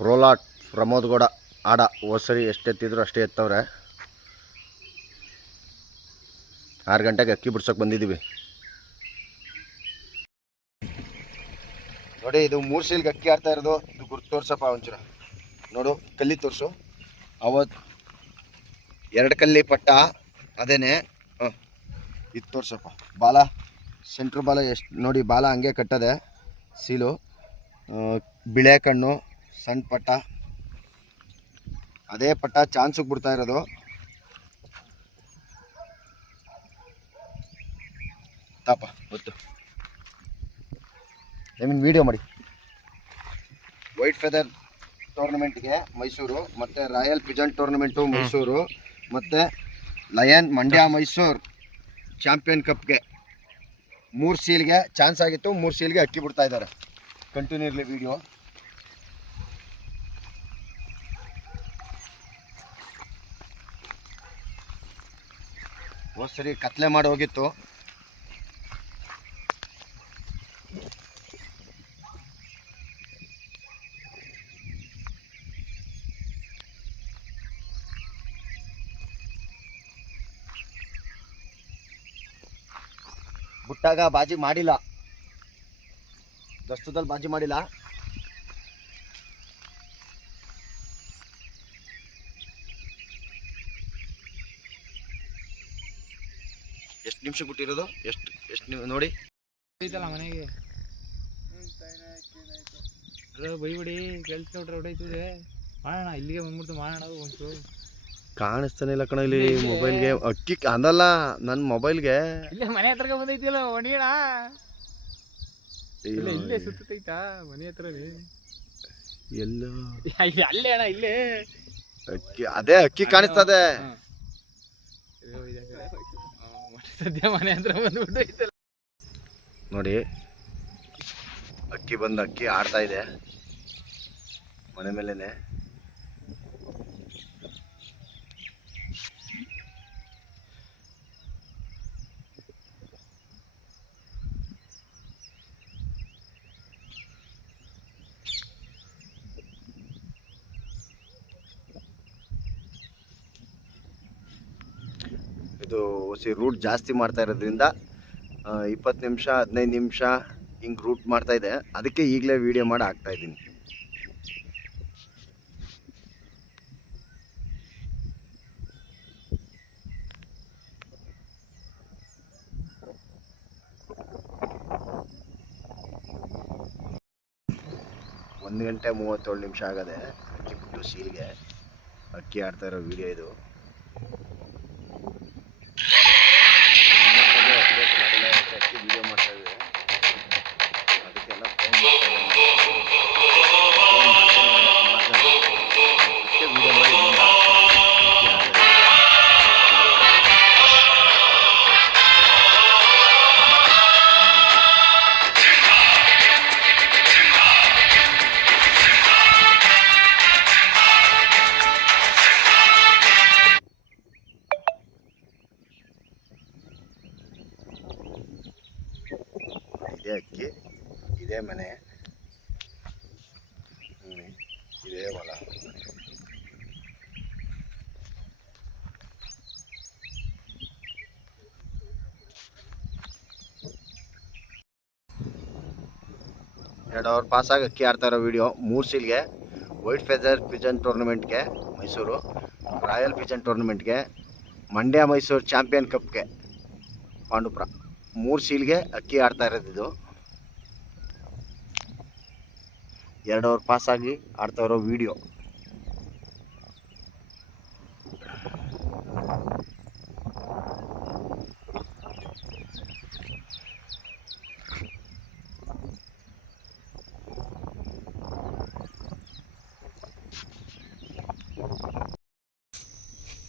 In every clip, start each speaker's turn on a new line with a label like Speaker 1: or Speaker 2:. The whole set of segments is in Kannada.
Speaker 1: ಪ್ರೋಲಾಟ್ ಪ್ರಮೋದ್ ಗೌಡ ಆಡ ಹೋದ್ಸರಿ ಎಷ್ಟು ಎತ್ತಿದ್ರು ಅಷ್ಟೇ ಎತ್ತವ್ರೆ. ಆರು ಗಂಟೆಗೆ ಅಕ್ಕಿ ಬಿಡ್ಸೋಕೆ ಬಂದಿದ್ದೀವಿ. ನೋಡಿ, ಇದು ಮೂರು ಸೀಲ್ಗೆ ಅಕ್ಕಿ ಆಡ್ತಾ ಇರೋದು. ಇದು ಗುರು ತೋರ್ಸಪ್ಪ ಒಂಚೂರು. ನೋಡು, ಕಲ್ಲಿ ತೋರಿಸು. ಅವತ್ತು ಎರಡು ಕಲ್ಲಿ ಪಟ್ಟ, ಅದೇನೆ, ಹಾಂ, ಇದು ತೋರ್ಸಪ್ಪ. ಬಾಲ, ಸೆಂಟ್ರ್ ಬಾಲ ಎಷ್ಟು ನೋಡಿ, ಬಾಲ ಹಂಗೆ ಕಟ್ಟದೆ, ಸೀಲು. ಬಿಳೆ ಕಣ್ಣು ಸಣ್ಣ ಪಟ್ಟ. ಅದೇ ಪಟ್ಟ ಚಾನ್ಸಿಗೆ ಬಿಡ್ತಾ ಇರೋದು. ತಾಪ ಗೊತ್ತು. ಐ ಮೀನ್ ವಿಡಿಯೋ ಮಾಡಿ ವೈಟ್ ಫೆದರ್ ಟೂರ್ನಮೆಂಟ್ಗೆ ಮೈಸೂರು ಮತ್ತು ರಾಯಲ್ ಪಿಜನ್ ಟೂರ್ನಮೆಂಟು ಮೈಸೂರು ಮತ್ತು ಲಯನ್ ಮಂಡ್ಯ ಮೈಸೂರು ಚಾಂಪಿಯನ್ ಕಪ್ಗೆ ಮೂರು ಸೀಲ್ಗೆ ಚಾನ್ಸ್ ಆಗಿತ್ತು ಮೂರು ಸೀಲ್ಗೆ ಅಕ್ಕಿ ಬಿಡ್ತಾ ಇದ್ದಾರೆ. ಕಂಟಿನ್ಯೂ ಇರಲಿ ವಿಡಿಯೋ ಹೋದ್ ಸರಿ ಕತ್ಲೆ ಮಾಡಿ ಹೋಗಿತ್ತು. ಬುಟ್ಟಾಗ ಬಾಜಿ ಮಾಡಿಲ್ಲ. ದಸ್ತದಲ್ಲಿ ಬಾಜಿ ಮಾಡಿಲ್ಲ ಎಷ್ಟು ನಿಮಿಷ ಬಿಟ್ಟಿರೋದು ಎಷ್ಟು ಎಷ್ಟು ನೀವು ನೋಡಿ.
Speaker 2: ಐತಲ್ಲ ಮನೆಗೆ? ಬೈಬಿಡಿ ಕೆಲ್ಸ ನೋಡ್ರಿ ಹೊಡೈತದೆ ಮಾಡೋಣ ಇಲ್ಲಿಗೆ ಬಂದ್ಬಿಡ್ತು ಮಾಡೋಣ ಒಂಚೂರು.
Speaker 1: ಕಾಣಿಸ್ತಾನೆ ಇಲ್ಲ ಕಣ ಇಲ್ಲಿ ಮೊಬೈಲ್ಗೆ ಅಕ್ಕಿ ಅಂದಲ್ಲ ನನ್ನ ಮೊಬೈಲ್ಗೆ
Speaker 2: ಇಲ್ಲೇ ಮನೆ ಹತ್ರಗೆ ಬಂದೈತಿಲ್ಲ ಒಣಗಿಣ. ಇಲ್ಲ ಇಲ್ಲೇ ಸುತ್ತೈತಾ ಮನೆ ಹತ್ರ
Speaker 1: ಎಲ್ಲ.
Speaker 2: ಇಲ್ಲಿ ಅಲ್ಲೇ ಅಣ್ಣ ಇಲ್ಲೇ.
Speaker 1: ಅಕ್ಕಿ ಅದೇ ಅಕ್ಕಿ ಕಾಣಿಸ್ತದೆ
Speaker 2: ಹಾ. ಅಯ್ಯೋ, ಇದಾಗಿದೆ. ಆ, ಮತ್ತೆ ಸದ್ಯ ಮನೆ ಹತ್ರ ಬಂದ್ಬಿಟ್ಟು
Speaker 1: ನೋಡಿ ಅಕ್ಕಿ ಬಂದು ಅಕ್ಕಿ ಆಡ್ತಾ ಇದೆ. ಮನೆ ಮೇಲೇನೆ. ಸಿ ರೂಟ್ ಜಾಸ್ತಿ ಮಾಡ್ತಾ ಇರೋದ್ರಿಂದ ಇಪ್ಪತ್ತು ನಿಮಿಷ, ಹದಿನೈದು ನಿಮಿಷ ಹಿಂಗೆ ರೂಟ್ ಮಾಡ್ತಾ ಇದೆ. ಅದಕ್ಕೆ ಈಗಲೇ ವಿಡಿಯೋ ಮಾಡಿ ಹಾಕ್ತಾ ಇದ್ದೀನಿ. ಒಂದು ಗಂಟೆ ಮೂವತ್ತೇಳು ನಿಮಿಷ ಆಗದೆ ಅಕ್ಕಿ ಬಿಟ್ಟು ಸೀಲ್ಗೆ ಅಕ್ಕಿ ಆಡ್ತಾ ಇರೋ ವಿಡಿಯೋ ಇದು. ವಿಡಿಯೋ ಮಾಡ್ತಾ ಅದಕ್ಕೆಲ್ಲ ಫೋನ್ ವಿಡಿಯೋ ಇದೇ ಅಕ್ಕಿ ಇದೇ ಮನೆ ಇದೆ ಹೊಲ ಎರಡು ಅವರ್ ಪಾಸಾಗಿ ಅಕ್ಕಿ ಆಡ್ತಾ ಇರೋ ವಿಡಿಯೋ ಮೂರು ಸೀಲ್ಗೆ ವೈಟ್ ಫೆದರ್ ಪಿಜನ್ ಟೂರ್ನಮೆಂಟ್ಗೆ ಮೈಸೂರು ರಾಯಲ್ ಪಿಜನ್ ಟೂರ್ನಮೆಂಟ್ಗೆ ಮಂಡ್ಯ ಮೈಸೂರು ಚಾಂಪಿಯನ್ ಕಪ್ಗೆ ಪಾಂಡುಪುರ ಮೂರು ಸೀಲ್ಗೆ ಅಕ್ಕಿ ಆಡ್ತಾ ಇರೋದು ಇದು. ಎರಡು ಅವರ್ ಪಾಸಾಗಿ ಆಡ್ತಾ ಇರೋ ವಿಡಿಯೋ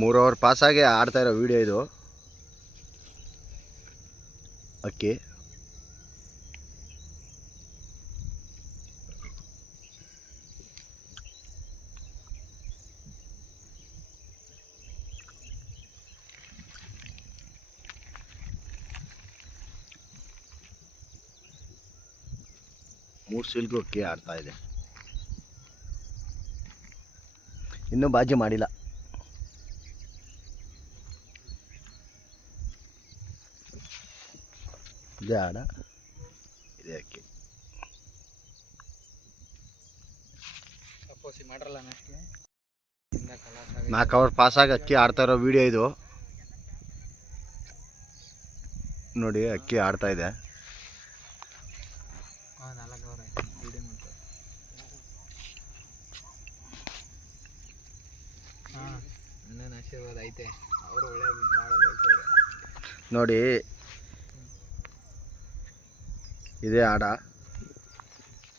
Speaker 1: ಮೂರು ಅವರ್ ಪಾಸಾಗಿ ಆಡ್ತಾ ಇರೋ ವಿಡಿಯೋ ಇದು. ಅಕ್ಕಿ ಮೂರು ಸಿಲ್ಕು ಅಕ್ಕಿ ಆಡ್ತಾ ಇದೆ. ಇನ್ನೂ ಬಾಜಿ ಮಾಡಿಲ್ಲ. ಇದೇ ಇದಕ್ಕೆ. ಇದೇ ಅಕ್ಕಿ
Speaker 2: ಸಪೋಸ್
Speaker 1: ನಾಲ್ಕು ಅವರ್ ಪಾಸ್ ಆಗಿ ಅಕ್ಕಿ ಆಡ್ತಾ ಇರೋ ವಿಡಿಯೋ ಇದು. ನೋಡಿ ಅಕ್ಕಿ ಆಡ್ತಾ ಇದೆ.
Speaker 2: ಹಾಂ ನಾಲ್ಕು ಅವರ್ ಆಯ್ತು ವಿಡಿಯೋ ಮಾಡ್ತಾರೆ ಹಾಂ ನನ್ನ ಆಶೀರ್ವಾದ ಐತೆ ಅವರು ಒಳ್ಳೆ ಮಾಡೋದು ಹೇಳ್ತಾರೆ
Speaker 1: ನೋಡಿ ಇದೇ ಆಡ.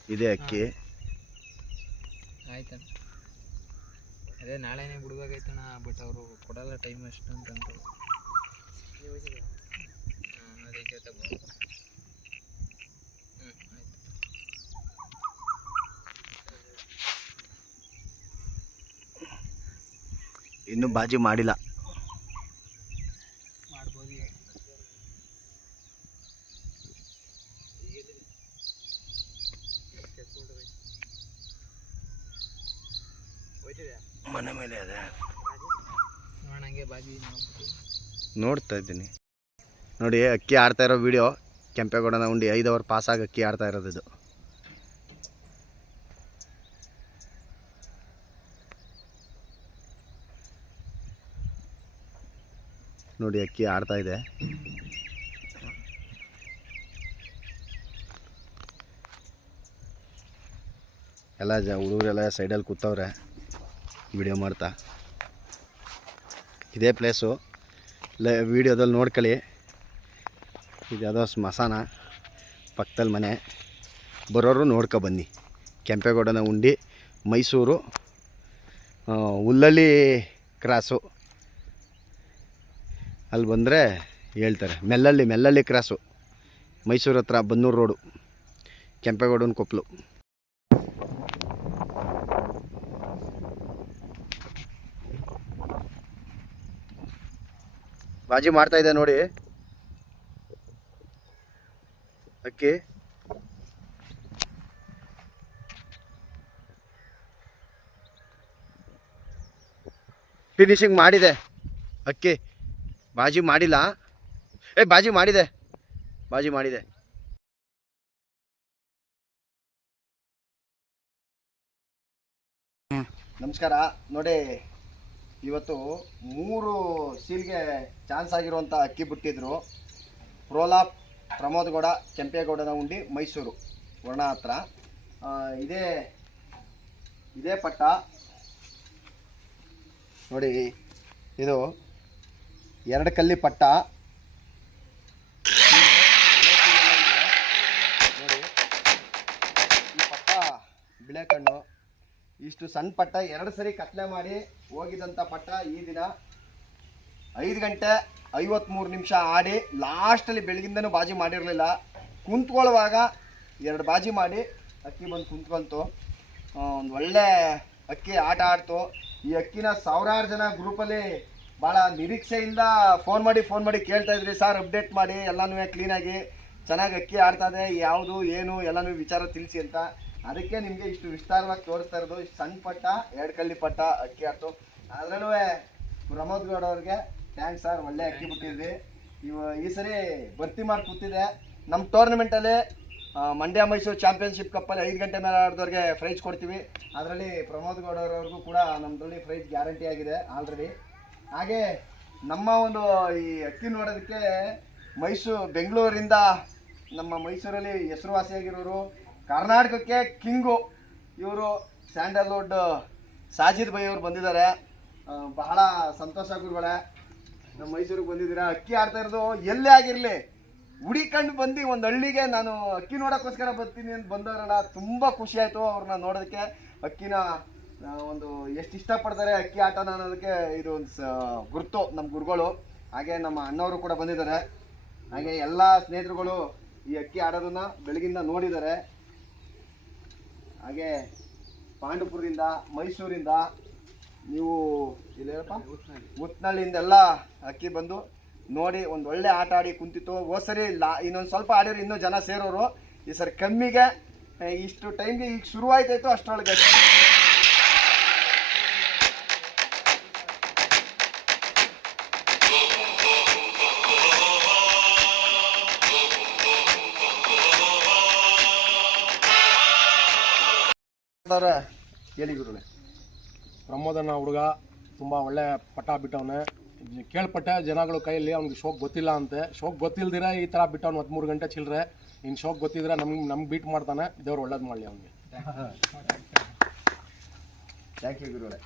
Speaker 1: ಇದೆ ಅಕ್ಕಿ.
Speaker 2: ಆಯ್ತಣ್ಣ. ಅದೇ ನಾಳೆನೇ ಬಿಡ್ಬೇಕಾಯ್ತಣ್ಣ ಬಟ್ ಅವರು ಕೊಡಲ್ಲ ಟೈಮ್ ಅಷ್ಟು ಅಂತ ಅದೇ ಜೊತೆ ಆಯ್ತು.
Speaker 1: ಇನ್ನೂ ಬಾಜಿ ಮಾಡಿಲ್ಲ
Speaker 2: ಮಾಡ್ಬೋದು ಈಗ. ಹೋಯ್ತಿದ್ಯಾ?
Speaker 1: ಮನೆ ಮೇಲೆ ಅದೇ ನೋಡ್ತಾ ಇದ್ದೀನಿ. ನೋಡಿ, ಅಕ್ಕಿ ಆಡ್ತಾ ಇರೋ ವಿಡಿಯೋ ಕೆಂಪೇಗೌಡನ ಉಂಡಿ ಐದು ಅವರ್ ಪಾಸಾಗಿ ಅಕ್ಕಿ ಆಡ್ತಾ ಇರೋದು ಇದು. ನೋಡಿ, ಅಕ್ಕಿ ಆಡ್ತಾ ಇದೆ. ಎಲ್ಲ ಜ ಹುಡುಗರೆಲ್ಲ ಸೈಡಲ್ಲಿ ಕೂತವ್ರೆ ವಿಡಿಯೋ ಮಾಡ್ತಾ. ಇದೇ ಪ್ಲೇಸು. ಲ, ವೀಡಿಯೋದಲ್ಲಿ ನೋಡ್ಕೊಳ್ಳಿ. ಇದು ಯಾವುದೋ ಸ್ಮಶಾನ, ಪಕ್ಕದಲ್ಲಿ ಮನೆ. ಬರೋರು ನೋಡ್ಕೊ ಬನ್ನಿ. ಕೆಂಪೇಗೌಡನ ಉಂಡಿ, ಮೈಸೂರು ಉಲ್ಲಳ್ಳಿ ಕ್ರಾಸು. ಅಲ್ಲಿ ಬಂದರೆ ಹೇಳ್ತಾರೆ, ಮೆಲ್ಲಳ್ಳಿ ಮೆಲ್ಲಳ್ಳಿ ಕ್ರಾಸು. ಮೈಸೂರು ಹತ್ರ ಬನ್ನೂರು ರೋಡು. ಕೆಂಪೇಗೌಡನ ಕೊಪ್ಪಲು ಬಾಜಿ ಮಾಡ್ತಾ ಇದೆ ನೋಡಿ. ಅಕ್ಕಿ. ಫಿನಿಶಿಂಗ್ ಮಾಡಿದೆ. ಅಕ್ಕಿ. ಬಾಜಿ ಮಾಡಿಲ್ಲ. ಏ, ಬಾಜಿ ಮಾಡಿದೆ. ಬಾಜಿ ಮಾಡಿದೆ. ನಮಸ್ಕಾರ. ನೋಡಿ ಇವತ್ತು ಮೂರು ಸೀಲ್ಗೆ ಚಾನ್ಸ್ ಆಗಿರುವಂಥ ಅಕ್ಕಿ ಬಿಟ್ಟಿದ್ರು. ಪ್ರೋಲಾಪ್ ಪ್ರಮೋದ್ಗೌಡ ಕೆಂಪೇಗೌಡನ ಉಂಡಿ ಮೈಸೂರು, ವರ್ಣ ಹತ್ರ. ಇದೇ ಇದೇ ಪಟ್ಟ. ನೋಡಿ, ಇದು ಎರಡು ಕಲ್ಲಿ ಪಟ್ಟ. ನೋಡಿ, ಈ ಪಟ್ಟ ಬಿಳೆ ಕಣ್ಣು. ಇಷ್ಟು ಸಣ್ಣ ಪಟ್ಟ ಎರಡು ಸರಿ ಕತ್ಲೆ ಮಾಡಿ ಹೋಗಿದಂಥ ಪಟ್ಟ ಈ ದಿನ ಐದು ಗಂಟೆ ಐವತ್ತ್ಮೂರು ನಿಮಿಷ ಆಡಿ ಲಾಸ್ಟಲ್ಲಿ ಬೆಳಗಿಂದನೂ ಬಾಜಿ ಮಾಡಿರಲಿಲ್ಲ. ಕುಂತ್ಕೊಳ್ಳುವಾಗ ಎರಡು ಬಾಜಿ ಮಾಡಿ ಅಕ್ಕಿ ಬಂದು ಕುಂತ್ಕೊಂತು. ಒಂದು ಒಳ್ಳೆ ಅಕ್ಕಿ ಆಟ ಆಡ್ತು. ಈ ಅಕ್ಕಿನ ಸಾವಿರಾರು ಜನ ಗ್ರೂಪಲ್ಲಿ ಭಾಳ ನಿರೀಕ್ಷೆಯಿಂದ ಫೋನ್ ಮಾಡಿ ಫೋನ್ ಮಾಡಿ ಕೇಳ್ತಾ ಇದ್ರಿ. ಸರ್ ಅಪ್ಡೇಟ್ ಮಾಡಿ, ಎಲ್ಲನೂ ಕ್ಲೀನಾಗಿ ಚೆನ್ನಾಗಿ ಅಕ್ಕಿ ಆಡ್ತಾ ಯಾವುದು, ಏನು, ಎಲ್ಲನೂ ವಿಚಾರ ತಿಳಿಸಿ ಅಂತ. ಅದಕ್ಕೆ ನಿಮಗೆ ಇಷ್ಟು ವಿಸ್ತಾರವಾಗಿ ತೋರಿಸ್ತಾ ಇರೋದು, ಇಷ್ಟು ಸಣ್ಣ ಪಟ್ಟ, ಎರಡು ಕಲ್ಲಿ ಪಟ್ಟ ಅಕ್ಕಿ ಆಯ್ತು ಅದ್ರಲ್ಲೂ ಪ್ರಮೋದ್ ಗೌಡ ಅವ್ರಿಗೆ ಥ್ಯಾಂಕ್ಸ್ ಸರ್ ಒಳ್ಳೆ ಅಕ್ಕಿ ಬಿಟ್ಟಿದ್ವಿ ಇವ ಈ ಸರಿ ಭರ್ತಿ ಮಾಡಿ ಕೂತಿದೆ. ನಮ್ಮ ಟೋರ್ನಮೆಂಟಲ್ಲಿ ಮಂಡ್ಯ ಮೈಸೂರು ಚಾಂಪಿಯನ್ಶಿಪ್ ಕಪ್ಪಲ್ಲಿ ಐದು ಗಂಟೆ ಮೇಲೆ ಆಡಿದವ್ರಿಗೆ ಪ್ರೈಸ್ ಕೊಡ್ತೀವಿ. ಅದರಲ್ಲಿ ಪ್ರಮೋದ್ ಗೌಡ ಅವ್ರವ್ರಿಗೂ ಕೂಡ ನಮ್ಮದ್ರಲ್ಲಿ ಪ್ರೈಸ್ ಗ್ಯಾರಂಟಿ ಆಗಿದೆ ಆಲ್ರೆಡಿ ಹಾಗೆ ನಮ್ಮ ಒಂದು ಈ ಅಕ್ಕಿ ನೋಡೋದಕ್ಕೆ ಮೈಸೂರು, ಬೆಂಗಳೂರಿಂದ ನಮ್ಮ ಮೈಸೂರಲ್ಲಿ ಹೆಸರುವಾಸಿಯಾಗಿರೋರು ಕರ್ನಾಟಕಕ್ಕೆ ಕಿಂಗು. ಇವರು ಸ್ಯಾಂಡಲ್ವುಡ್ ಸಾಜಿದ್ ಬೈ ಅವರು ಬಂದಿದ್ದಾರೆ. ಬಹಳ ಸಂತೋಷ ಗುರುಗಳೇ. ನಮ್ಮ ಮೈಸೂರಿಗೆ ಬಂದಿದ್ದೀರಾ? ಅಕ್ಕಿ ಆಡ್ತಾ ಇರೋದು ಎಲ್ಲೇ ಆಗಿರಲಿ. ಹುಡಿಕೊಂಡು ಬಂದು ಒಂದು ಹಳ್ಳಿಗೆ ನಾನು ಅಕ್ಕಿ ನೋಡೋಕ್ಕೋಸ್ಕರ ಬರ್ತೀನಿ ಅಂತ ಬಂದವರಲ್ಲ, ತುಂಬ ಖುಷಿ ಆಯಿತು ಅವ್ರನ್ನ ನೋಡೋದಕ್ಕೆ. ಅಕ್ಕಿನ ಒಂದು ಎಷ್ಟು ಇಷ್ಟಪಡ್ತಾರೆ ಅಕ್ಕಿ ಆಟನ ಅನ್ನೋದಕ್ಕೆ ಇದು ಒಂದು ಸ, ಗುರುತು ನಮ್ಮ ಗುರುಗಳು. ಹಾಗೆ ನಮ್ಮ ಅಣ್ಣವರು ಕೂಡ ಬಂದಿದ್ದಾರೆ. ಹಾಗೆ ಎಲ್ಲ ಸ್ನೇಹಿತರುಗಳು ಈ ಅಕ್ಕಿ ಆಡೋದನ್ನು ಬೆಳಗಿಂದ ನೋಡಿದ್ದಾರೆ. ಹಾಗೆ ಪಾಂಡುಪುರದಿಂದ, ಮೈಸೂರಿಂದ ನೀವು ಇಲ್ಲೇನಪ್ಪ? ಉತ್ನಳ್ಳಿಯಿಂದೆಲ್ಲ ಅಕ್ಕಿ ಬಂದು ನೋಡಿ, ಒಂದು ಒಳ್ಳೆ ಆಟ ಆಡಿ ಕುಂತಿತ್ತು. ಹೋದ್ಸರಿ ಲಾ, ಇನ್ನೊಂದು ಸ್ವಲ್ಪ ಆಡಿದ್ರೆ ಇನ್ನೂ ಜನ ಸೇರೋರು. ಈ ಸರ್ ಕಮ್ಮಿಗೆ ಇಷ್ಟು ಟೈಮ್ಗೆ ಈಗ ಶುರುವಾಯ್ತಾಯ್ತು ಅಷ್ಟರೊಳಗೆ. ಅವ್ರೆ, ಹೇಳಿ
Speaker 3: ಪ್ರಮೋದನ ಹುಡುಗ ತುಂಬ ಒಳ್ಳೆ ಪಟ ಬಿಟ್ಟವನೆ. ಕೇಳ್ಪಟ್ಟೆ ಜನಗಳ ಕೈಯಲ್ಲಿ ಅವ್ನಿಗೆ ಶೋಕ್ ಗೊತ್ತಿಲ್ಲ ಅಂತೆ. ಶೋಕ್ ಗೊತ್ತಿಲ್ದಿರ ಈ ಥರ ಬಿಟ್ಟವ್ನು ಹದಿಮೂರು ಗಂಟೆ ಚಿಲ್ಲರೆ ಇನ್ನು ಶೋಕ್ ಗೊತ್ತಿದ್ರೆ ನಮ್ಗೆ ನಮ್ಗೆ ಬೀಟ್ ಮಾಡ್ತಾನೆ. ದೇವ್ರು ಒಳ್ಳೇದು ಮಾಡಲಿ ಅವನಿಗೆ.
Speaker 1: Thank you ಗುರುಳೆ